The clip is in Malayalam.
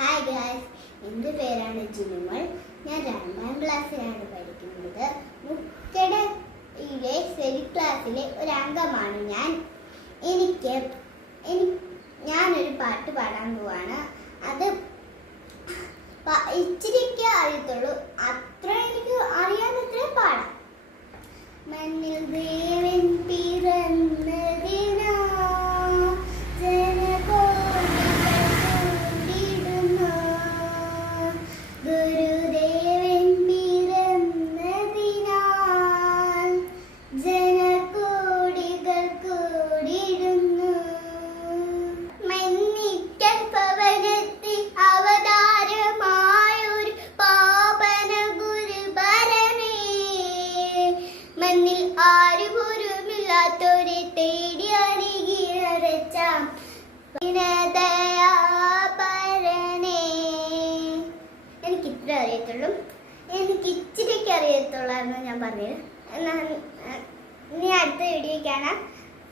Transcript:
ഹായ് ഗായ്സ്, എൻ്റെ പേരാണ് ജിനുമോൾ. ഞാൻ 2ാം ക്ലാസ്സിലാണ് പഠിക്കുന്നത്. മുക്കടയിലെ സെവി ക്ലാസ്സിലെ ഒരു അംഗമാണ് ഞാൻ. ഞാനൊരു പാട്ട് പാടാൻ പോവാണ്. അത് ഇച്ചിരിക്കേ അറിയത്തുള്ളൂ, അത്ര എനിക്ക് അറിയാവുന്നത്രേ പാടാം. മണ്ണിൽ ദേവൻ പിറന്നതിനാ ഗുരുദേവൻ പിറന്നതിനാൽ ജനകോടികൾ കൂടിടുന്നു. മന്നിക്കൽ പവനത്തിൽ അവതാരമായൊരു പാവന ഗുരുവരനേ, മണ്ണിൽ ആരും ഒരുമില്ലാത്തൊരു തേടി അരികി അടച്ചാം എനിക്ക് ഇത്ര അറിയത്തുള്ളൂ, എനിക്ക് ഇച്ചിരിക്ക് അറിയത്തുള്ളൂ എന്ന് ഞാൻ പറഞ്ഞത്. ഇനി അടുത്ത വീഡിയോ കാണാം.